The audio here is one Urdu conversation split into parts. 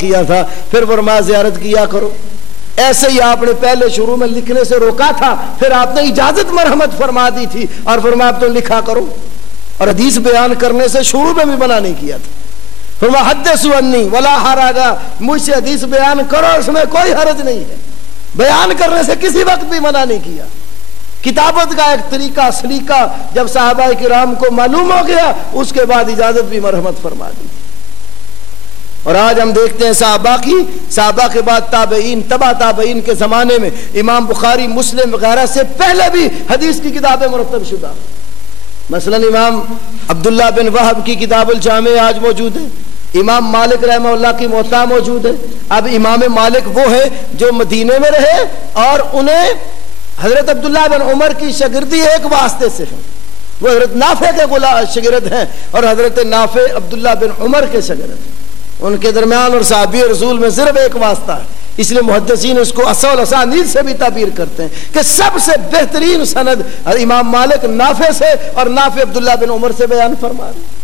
کیا تھا، پھر فرمایا زیارت کیا کرو. ایسے ہی آپ نے پہلے شروع میں لکھنے سے روکا تھا، پھر آپ نے اجازت مرحمت فرما دی تھی اور فرمایا اب تو لکھا کرو. اور حدیث بیان کرنے سے شروع میں بھی منع نہیں کیا تھا. فرمایا حدثوا انی ولا حرج، مجھ سے حدیث بیان کرو، اس میں کوئی حرج نہیں ہے. بیان کرنے سے کسی وقت بھی منع نہیں کیا. کتابت کا ایک طریقہ سلیقہ جب صحابہ کرام کو معلوم ہو گیا، اس کے بعد اجازت بھی مرحمت فرما دی. اور آج ہم دیکھتے ہیں صحابہ کے بعد تابعین، تبع تابعین کے زمانے میں امام بخاری، مسلم وغیرہ سے پہلے بھی حدیث کی کتابیں مرتب شدہ. مثلا امام عبداللہ بن وہب کی کتاب الجامع آج موجود ہے. امام مالک رحمہ اللہ کی موطا موجود ہے. اب امام مالک وہ ہے جو مدینے میں رہے اور انہیں حضرت عبداللہ بن عمر کی شاگردی ایک واسطے سے ہے. وہ حضرت نافع کے شاگرد ہیں اور حضرت نافع عبداللہ بن عمر کے شاگرد ہیں. ان کے درمیان اور صحابی رسول میں صرف ایک واسطہ ہے. اس لیے محدثین اس کو اصل اسانید سے بھی تعبیر کرتے ہیں کہ سب سے بہترین سند امام مالک نافع سے اور نافع عبداللہ بن عمر سے بیان فرما رہے ہیں.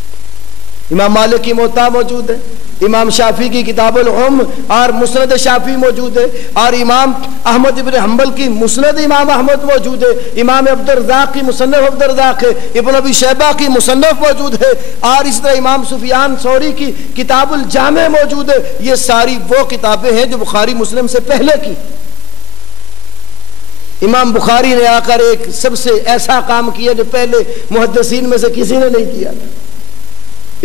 امام مالک کی موطا موجود ہے، امام شافعی کی کتاب العم اور مسند شافعی موجود ہے، اور امام احمد ابن حنبل کی مسند امام احمد موجود ہے، امام عبدالرزاق کی مصنف عبدالرزاق ہے، ابن ابی شیبہ کی مصنف موجود ہے، اور اس طرح امام سفیان ثوری کی کتاب الجامع موجود ہے. یہ ساری وہ کتابیں ہیں جو بخاری مسلم سے پہلے کی. امام بخاری نے آ کر ایک سب سے ایسا کام کیا جو پہلے محدثین میں سے کسی نے نہیں کیا تھا.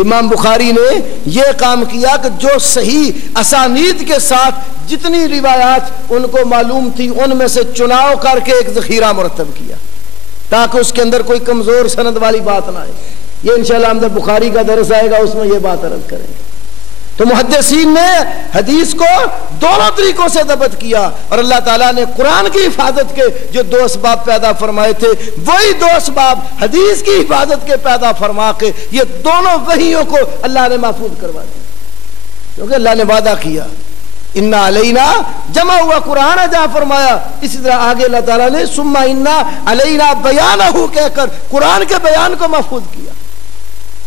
امام بخاری نے یہ کام کیا کہ جو صحیح اسانید کے ساتھ جتنی روایات ان کو معلوم تھی ان میں سے چناؤ کر کے ایک ذخیرہ مرتب کیا تاکہ اس کے اندر کوئی کمزور سند والی بات نہ آئے. یہ انشاءاللہ ہم جب بخاری کا درس آئے گا اس میں یہ بات عرض کریں گے. تو محدثین نے حدیث کو دونوں طریقوں سے ضبط کیا، اور اللہ تعالیٰ نے قرآن کی حفاظت کے جو 2 اسباب پیدا فرمائے تھے وہی 2 اسباب حدیث کی حفاظت کے پیدا فرما کے یہ دونوں وحیوں کو اللہ نے محفوظ کروا دیا. کیونکہ اللہ نے وعدہ کیا انا علینا جمع ہوا قرآن جہاں فرمایا، اسی طرح آگے اللہ تعالیٰ نے ثم انا علینا بیانہ کہہ کر قرآن کے بیان کو محفوظ کیا.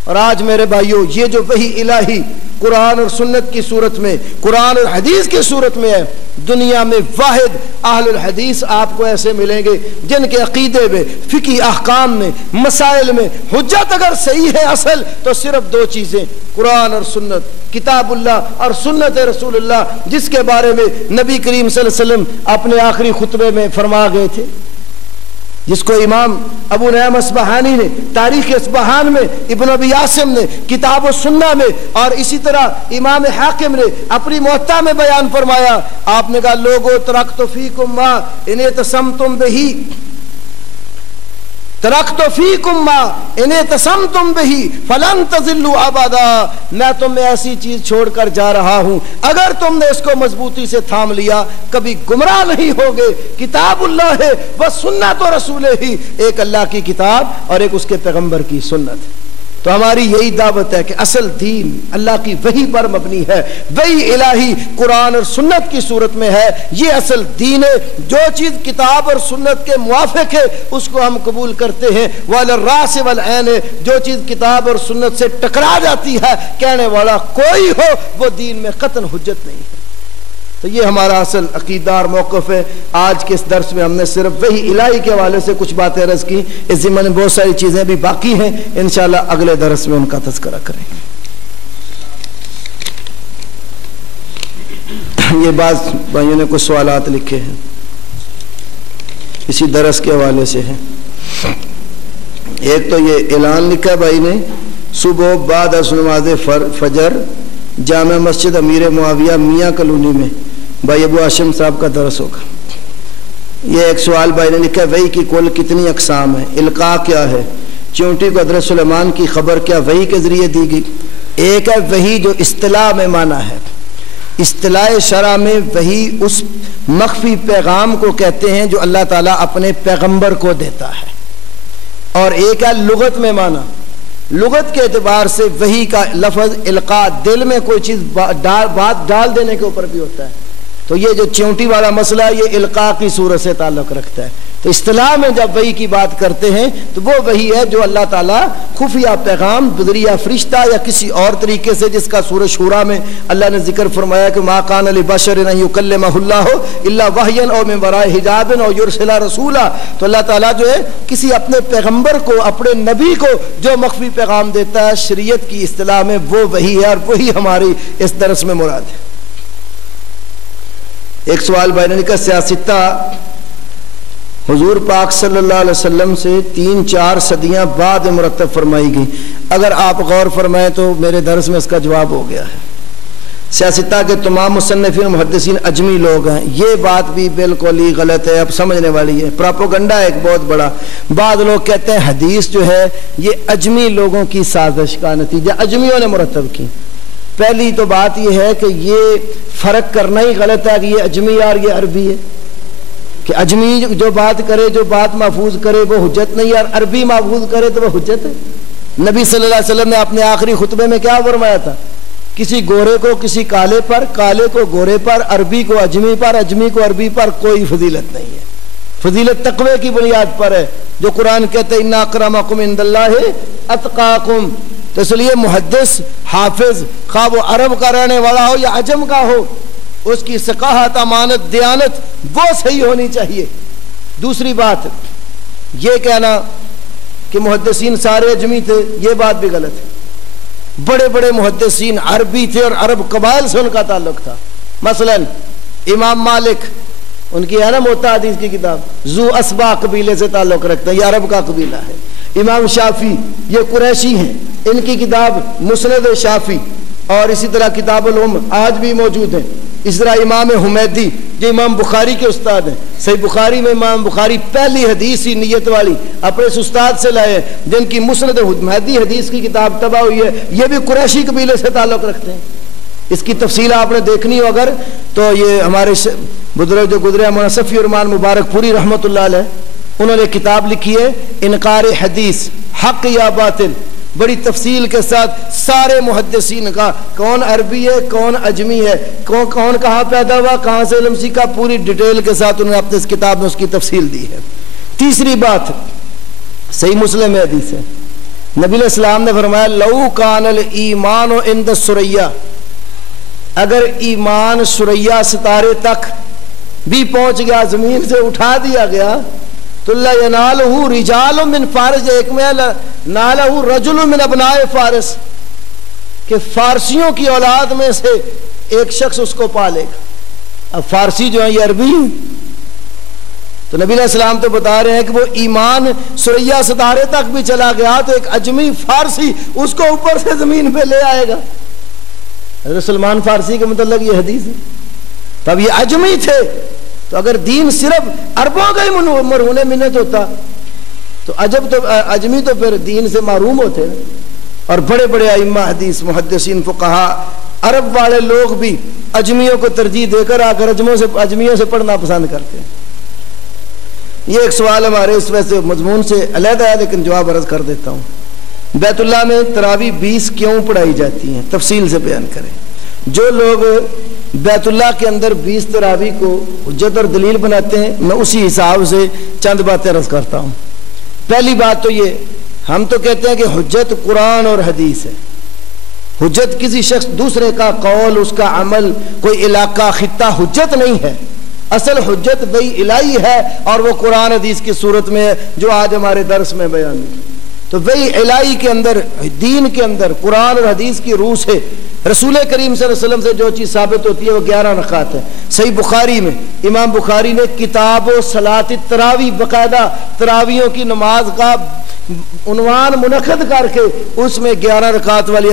اور آج میرے بھائیوں یہ جو وحی الہی قرآن اور سنت کی صورت میں، قرآن اور حدیث کی صورت میں ہے، دنیا میں واحد اہل الحدیث آپ کو ایسے ملیں گے جن کے عقیدے میں، فقہی احکام میں، مسائل میں حجت اگر صحیح ہے اصل تو صرف 2 چیزیں، قرآن اور سنت، کتاب اللہ اور سنت رسول اللہ، جس کے بارے میں نبی کریم صلی اللہ علیہ وسلم اپنے آخری خطبے میں فرما گئے تھے، جس کو امام ابو نعیم اصبہانی نے تاریخ اصبہان میں، ابن ابی عاصم نے کتاب و سنہ میں، اور اسی طرح امام حاکم نے اپنی موطا میں بیان فرمایا. آپ نے کہا لوگو ترکت فیکم ما ان اعتصمتم بہ، ترکت فیکم ما ان اعتصمتم بہ فلن تضلوا ابدا. میں تمہیں ایسی چیز چھوڑ کر جا رہا ہوں اگر تم نے اس کو مضبوطی سے تھام لیا کبھی گمراہ نہیں ہوگے. کتاب اللہ ہے و سنت رسول ہی، ایک اللہ کی کتاب اور ایک اس کے پیغمبر کی سنت. تو ہماری یہی دعوت ہے کہ اصل دین اللہ کی وحی پر مبنی ہے، وحی الہی قرآن اور سنت کی صورت میں ہے. یہ اصل دین ہے. جو چیز کتاب اور سنت کے موافق ہے اس کو ہم قبول کرتے ہیں. وعلی الراس والعین، جو چیز کتاب اور سنت سے ٹکرا جاتی ہے کہنے والا کوئی ہو وہ دین میں قطعاً حجت نہیں ہے. تو یہ ہمارا اصل عقیدہ اور موقف ہے. آج کے اس درس میں ہم نے صرف وحی الہی کے حوالے سے کچھ باتیں عرض کی. اس ضمن میں بہت ساری چیزیں بھی باقی ہیں، انشاءاللہ اگلے درس میں ان کا تذکرہ کریں گے. یہ بعض بھائیوں نے کچھ سوالات لکھے ہیں اسی درس کے حوالے سے ہیں. ایک تو یہ اعلان لکھا بھائی نے، صبح بعد از نماز فجر جامع مسجد امیر معاویہ میاں کالونی میں بھائی ابو ہاشم صاحب کا درس ہوگا. یہ ایک سوال بھائی نے لکھا، وحی کی کل کتنی اقسام ہیں؟ القاء کیا ہے؟ چونٹی کو حضرت سلیمان کی خبر کیا وحی کے ذریعے دی گئی؟ ایک ہے وحی جو اصطلاح میں معنی ہے. اصطلاح شرع میں وحی اس مخفی پیغام کو کہتے ہیں جو اللہ تعالیٰ اپنے پیغمبر کو دیتا ہے. اور ایک ہے لغت میں معنی. لغت کے اعتبار سے وحی کا لفظ القاء، دل میں کوئی چیز بات ڈال دینے کے اوپر بھی ہوتا ہے. تو یہ جو چونٹی والا مسئلہ ہے یہ القاء کی صورت سے تعلق رکھتا ہے. تو اصطلاح میں جب وحی کی بات کرتے ہیں تو وہ وحی ہے جو اللہ تعالیٰ خفیہ پیغام بذریعہ فرشتہ یا کسی اور طریقے سے، جس کا سورہ شورا میں اللہ نے ذکر فرمایا کہ ما کان لبشر ان یکلمہ اللہ الا وحیا او من وراء حجاب او یرسل رسولا، تو اللہ تعالیٰ جو ہے کسی اپنے پیغمبر کو، اپنے نبی کو جو مخفی پیغام دیتا ہے، شریعت کی اصطلاح میں وہ وحی ہے، اور وہی ہماری اس درس میں مراد ہے۔ ایک سوال بھائی نے لکھا، سیاستہ حضور پاک صلی اللہ علیہ وسلم سے 3-4 صدیاں بعد مرتب فرمائی گئی، اگر آپ غور فرمائیں تو میرے درس میں اس کا جواب ہو گیا ہے۔ سیاستہ کے تمام مصنفین محدثین اجمی لوگ ہیں، یہ بات بھی بالکل ہی غلط ہے، اب سمجھنے والی ہے، پراپوگنڈا ہے ایک بہت بڑا۔ بعض لوگ کہتے ہیں حدیث جو ہے یہ اجمی لوگوں کی سازش کا نتیجہ، اجمیوں نے مرتب کی۔ پہلی تو بات یہ ہے کہ یہ فرق کرنا ہی غلط ہے کہ یہ اجمی اور یہ عربی ہے، کہ اجمی جو بات کرے، جو بات محفوظ کرے وہ حجت نہیں، اور عربی محفوظ کرے تو وہ حجت ہے۔ نبی صلی اللہ علیہ وسلم نے اپنے آخری خطبے میں کیا فرمایا تھا؟ کسی گورے کو کسی کالے پر، کالے کو گورے پر، عربی کو اجمی پر، اجمی کو عربی پر کوئی فضیلت نہیں ہے۔ فضیلت تقوی کی بنیاد پر ہے، جو قرآن کہتے ہیں ان اکرمکم عند اللہ اتقاکم۔ تو اس لیے محدث، حافظ، خواہ وہ عرب کا رہنے والا ہو یا عجم کا ہو، اس کی ثقافت، امانت، دیانت وہ صحیح ہونی چاہیے۔ دوسری بات یہ کہنا کہ محدثین سارے اجمی تھے، یہ بات بھی غلط ہے۔ بڑے بڑے محدثین عربی تھے اور عرب قبائل سے ان کا تعلق تھا۔ مثلا امام مالک، ان کی ہے نا موطا حدیث کی کتاب، ذو اسبا قبیلے سے تعلق رکھتے ہیں، یہ عرب کا قبیلہ ہے۔ امام شافعی یہ قریشی ہیں، ان کی کتاب مسند شافعی، اور اسی طرح کتاب الام آج بھی موجود ہیں۔ اس طرح امام حمیدی جو امام بخاری کے استاد ہیں، صحیح بخاری میں امام بخاری پہلی حدیث ہی نیت والی اپنے اس استاد سے لائے، جن کی مسند حمیدی حدیث کی کتاب طبع ہوئی ہے، یہ بھی قریشی قبیلے سے تعلق رکھتے ہیں۔ اس کی تفصیل آپ نے دیکھنی ہو اگر تو یہ ہمارے بزرگ جو گزرے مولانا صفی الرحمان مبارک پوری رحمۃ اللہ علیہ، انہوں نے کتاب لکھی ہے انکار حدیث حق یا باطل، بڑی تفصیل کے ساتھ سارے محدثین کا، کون عربی ہے کون اجمی ہے، کون کہاں پیدا ہوا، کہاں سے علم سیکھا، پوری ڈیٹیل کے ساتھ انہوں نے اپنے اس کتاب میں اس کی تفصیل دی ہے۔ تیسری بات صحیح مسلم میں حدیث ہے، نبی علیہ السلام نے فرمایا لو کان الایمان عند الثریا، اگر ایمان ثریا ستارے تک بھی پہنچ گیا، زمین سے اٹھا دیا گیا، تو اللہ ینالہ رجال من فارس، ایک میں نالہ رجل من ابناء فارس، کہ فارسیوں کی اولاد میں سے ایک شخص اس کو پالے گا۔ اب فارسی جو ہیں یہ عربی ہیں، تو نبی علیہ السلام تو بتا رہے ہیں کہ وہ ایمان ثریا ستارے تک بھی چلا گیا تو ایک اجمی فارسی اس کو اوپر سے زمین پہ لے آئے گا۔ حضرت سلمان فارسی کے متعلق یہ حدیث ہے۔ تب یہ اجمی تھے، تو اگر دین صرف عربوں کا ہی مرہون منت ہوتا تو اجمی تو پھر دین سے محروم ہوتے۔ اور بڑے بڑے ائمہ حدیث، محدثین، فقہا، عرب والے لوگ بھی اجمیوں کو ترجیح دے کر آ کر اجمیوں سے پڑھنا پسند کرتے ہیں۔ یہ ایک سوال ہمارے اس ویسے مضمون سے علیحدہ ہے، لیکن جواب عرض کر دیتا ہوں۔ بیت اللہ میں تراویح 20 کیوں پڑھائی جاتی ہیں؟ تفصیل سے بیان کریں۔ جو لوگ بیت اللہ کے اندر 20 تراویح کو حجت اور دلیل بناتے ہیں، میں اسی حساب سے چند باتیں عرض کرتا ہوں۔ پہلی بات تو یہ، ہم تو کہتے ہیں کہ حجت قرآن اور حدیث ہے۔ حجت کسی شخص دوسرے کا قول، اس کا عمل، کوئی علاقہ، خطہ حجت نہیں ہے۔ اصل حجت وہی الہی ہے، اور وہ قرآن حدیث کی صورت میں ہے جو آج ہمارے درس میں بیان ہے۔ تو وہی الہی کے اندر، دین کے اندر قرآن اور حدیث کی روح سے، رسول کریم صلی اللہ علیہ وسلم سے جو چیز ثابت ہوتی ہے وہ 11 رکعات ہے۔ صحیح بخاری میں امام بخاری نے کتاب و صلاۃ التراویح، باقاعدہ تراویحوں کی نماز کا عنوان منعقد کر کے اس میں 11 رکعات والی